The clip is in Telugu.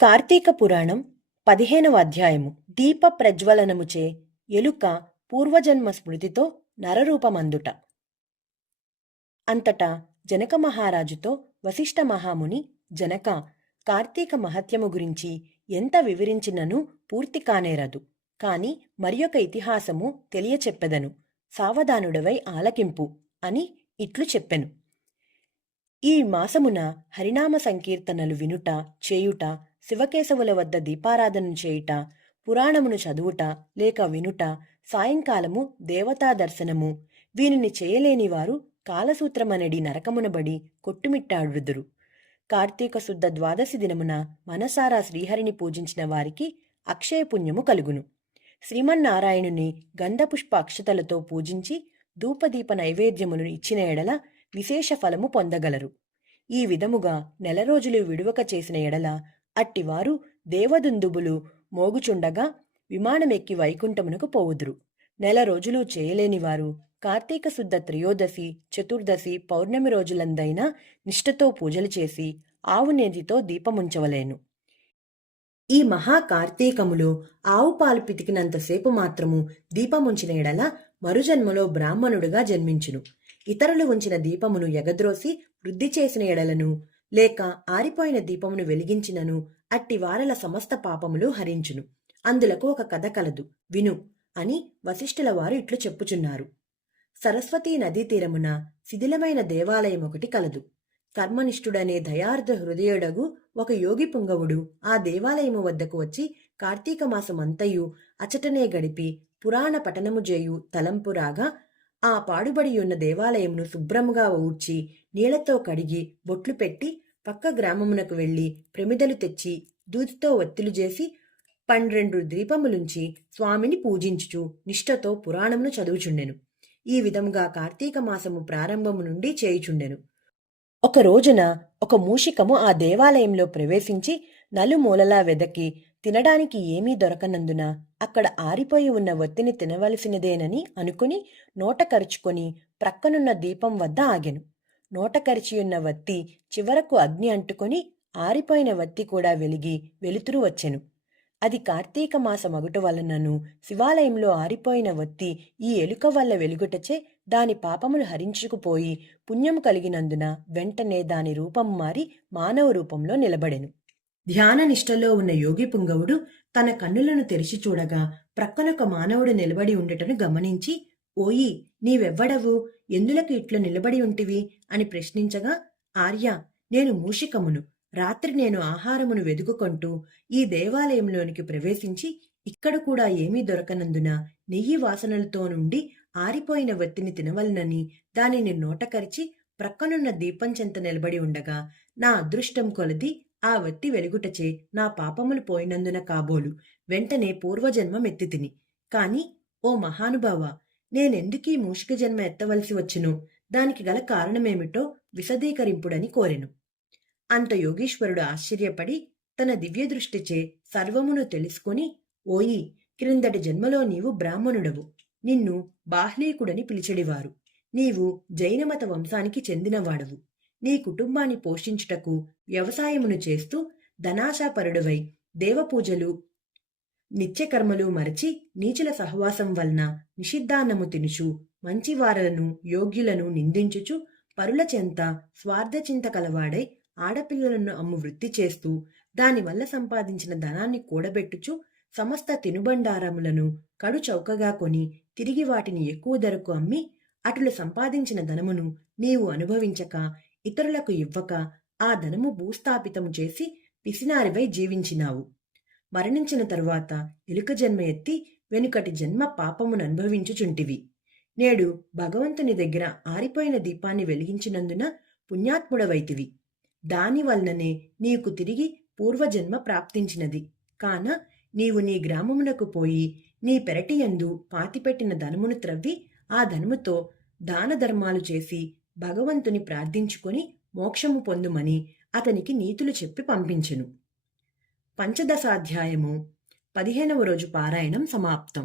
కార్తీక పురాణం 15వ అధ్యాయము. దీప ప్రజ్వలనముచే ఎలుక పూర్వజన్మ స్మృతితో నరరూపమందుట. అంతటా జనక మహారాజుతో వశిష్ఠ మహాముని, జనక, కార్తీక మహత్యము గురించి ఎంత వివరించినను పూర్తి కానేరదు. కాని మరియొక ఇతిహాసము తెలియచెప్పెదను, సావధానుడవై ఆలకింపు అని ఇట్లు చెప్పెను. ఈ మాసమున హరినామ సంకీర్తనలు వినుట, చేయుట, శివకేశవుల వద్ద దీపారాధన చేయుట, పురాణమును చదువుట లేక వినుట, సాయంకాలము దేవతా దర్శనము, వీనిని చేయలేని వారు కాలసూత్రమనడి నరకమునబడి కొట్టుమిట్టాడుదురు. కార్తీక శుద్ధ ద్వాదశి దినమున మనసారా శ్రీహరిని పూజించిన వారికి అక్షయ పుణ్యము కలుగును. శ్రీమన్నారాయణుని గంధపుష్ప అక్షతలతో పూజించి ధూపదీప నైవేద్యములను ఇచ్చిన ఎడల విశేష ఫలము పొందగలరు. ఈ విధముగా నెల రోజులు విడువక చేసిన ఎడల అట్టివారు దేవదుందుబులు మోగుచుండగా విమానమెక్కి వైకుంఠమునకు పోవుదురు. నెల రోజులు చేయలేనివారు కార్తీక శుద్ధ త్రయోదశి, చతుర్దశి, పౌర్ణమి రోజులందైనా నిష్ఠతో పూజలు చేసి ఆవు నేతితో దీపముంచవలేను. ఈ మహాకార్తీకములో ఆవు పాలు పితికినంతసేపు మాత్రము దీపముంచిన ఎడల మరుజన్మలో బ్రాహ్మణుడుగా జన్మించును. ఇతరులు ఉంచిన దీపమును ఎగద్రోసి వృద్ధి చేసిన ఎడలను లేక ఆరిపోయిన దీపమును వెలిగించినను అట్టి వారల సమస్త పాపములు హరించును. అందులకు ఒక కథ కలదు, విను అని వశిష్ఠుల వారు ఇట్లు చెప్పుచున్నారు. సరస్వతీ నదీ తీరమున శిథిలమైన దేవాలయం ఒకటి కలదు. కర్మనిష్ఠుడనే దయార్ధ హృదయుడగు ఒక యోగి పుంగవుడు ఆ దేవాలయము వద్దకు వచ్చి కార్తీక మాసమంతయు అచటనే గడిపి పురాణ పఠనము చేయు తలంపురాగా ఆ పాడుబడియున్న దేవాలయమును శుభ్రముగా ఊడ్చి నీళ్లతో కడిగి బొట్లు పెట్టి పక్క గ్రామమునకు వెళ్లి ప్రమిదలు తెచ్చి దూదితో ఒత్తిలు చేసి 12 దీపములుంచి స్వామిని పూజించుచు నిష్ఠతో పురాణమును చదువుచుండెను. ఈ విధముగా కార్తీక మాసము ప్రారంభము నుండి చేయుచుండెను. ఒక రోజున ఒక మూషికము ఆ దేవాలయంలో ప్రవేశించి నలుమూలలా వెదకి తినడానికి ఏమీ దొరకనందున అక్కడ ఆరిపోయి ఉన్న వత్తిని తినవలసినదేనని అనుకుని నోట కరుచుకొని ప్రక్కనున్న దీపం వద్ద ఆగెను. నోట కరిచియున్న వత్తి చివరకు అగ్ని అంటుకొని ఆరిపోయిన వత్తి కూడా వెలిగి వెలుతురు వచ్చెను. అది కార్తీక మాస మగుట వలనను శివాలయంలో ఆరిపోయిన వత్తి ఈ ఎలుక వల్ల వెలుగుటచే దాని పాపములు హరించుకుపోయి పుణ్యము కలిగినందున వెంటనే దాని రూపం మారి మానవ రూపంలో నిలబడెను. ధ్యాన నిష్టలో ఉన్న యోగి పుంగవుడు తన కన్నులను తెరిచి చూడగా ప్రక్కనొక మానవుడు నిలబడి ఉండటను గమనించి, ఓయి, నీవెవ్వడవు, ఎందులకు ఇట్లు నిలబడి ఉంటివి అని ప్రశ్నించగా, ఆర్య, నేను మూషికమును. రాత్రి నేను ఆహారమును వెదుకుకొంటూ ఈ దేవాలయంలోనికి ప్రవేశించి ఇక్కడ కూడా ఏమీ దొరకనందున నెయ్యి వాసనలతో నుండి ఆరిపోయిన వత్తిని తినవలనని దానిని నోటకరిచి ప్రక్కనున్న దీపం చెంత నిలబడి ఉండగా నా అదృష్టం కొలది ఆ వత్తి వెలుగుటచే నా పాపములు పోయినందున కాబోలు వెంటనే పూర్వజన్మం ఎత్తి తిని. కాని ఓ మహానుభావ, నేనెందుకీ మూషిక జన్మ ఎత్తవలసి వచ్చును, దానికి గల కారణమేమిటో విశదీకరింపుడని కోరెను. అంత యోగీశ్వరుడు ఆశ్చర్యపడి తన దివ్యదృష్టిచే సర్వమును తెలుసుకుని, ఓయి, క్రిందటి జన్మలో నీవు బ్రాహ్మణుడవు. నిన్ను బాహ్లీకుడని పిలిచెడివారు. నీవు జైనమత వంశానికి చెందినవాడవు. నీ కుటుంబాన్ని పోషించుటకు వ్యవసాయమును చేస్తూ ధనాశాపరుడవై దేవపూజలు నిత్యకర్మలు మరచి నీచుల సహవాసం వలన నిషిద్ధాన్నము తినుచు మంచివారలను యోగ్యులను నిందించుచు పరుల చెంత స్వార్థచింత కలవాడై ఆడపిల్లలను అమ్ము వృత్తి చేస్తూ దానివల్ల సంపాదించిన ధనాన్ని కూడబెట్టుచు సమస్త తినుబండారములను కడు చౌకగా కొని తిరిగి వాటిని ఎక్కువ ధరకు అమ్మి అటులు సంపాదించిన ధనమును నీవు అనుభవించక ఇతరులకు ఇవ్వక ఆ ధనము భూస్థాపితము చేసి పిసినారివై జీవించినావు. మరణించిన తరువాత ఎలుక జన్మ ఎత్తి వెనుకటి జన్మ పాపమును అనుభవించుచుంటివి. నేడు భగవంతుని దగ్గర ఆరిపోయిన దీపాన్ని వెలిగించినందున పుణ్యాత్ముడవైతివి. దాని వలననే నీకు తిరిగి పూర్వజన్మ ప్రాప్తించినది. కాన నీవు నీ గ్రామమునకు పోయి నీ పెరటియందు పాతిపెట్టిన ధనమును త్రవ్వి ఆ ధనముతో దాన ధర్మాలు చేసి భగవంతుని ప్రార్థించుకొని మోక్షము పొందుమని అతనికి నీతులు చెప్పి పంపించెను. పంచదశాధ్యాయము 15వ రోజు పారాయణం సమాప్తం.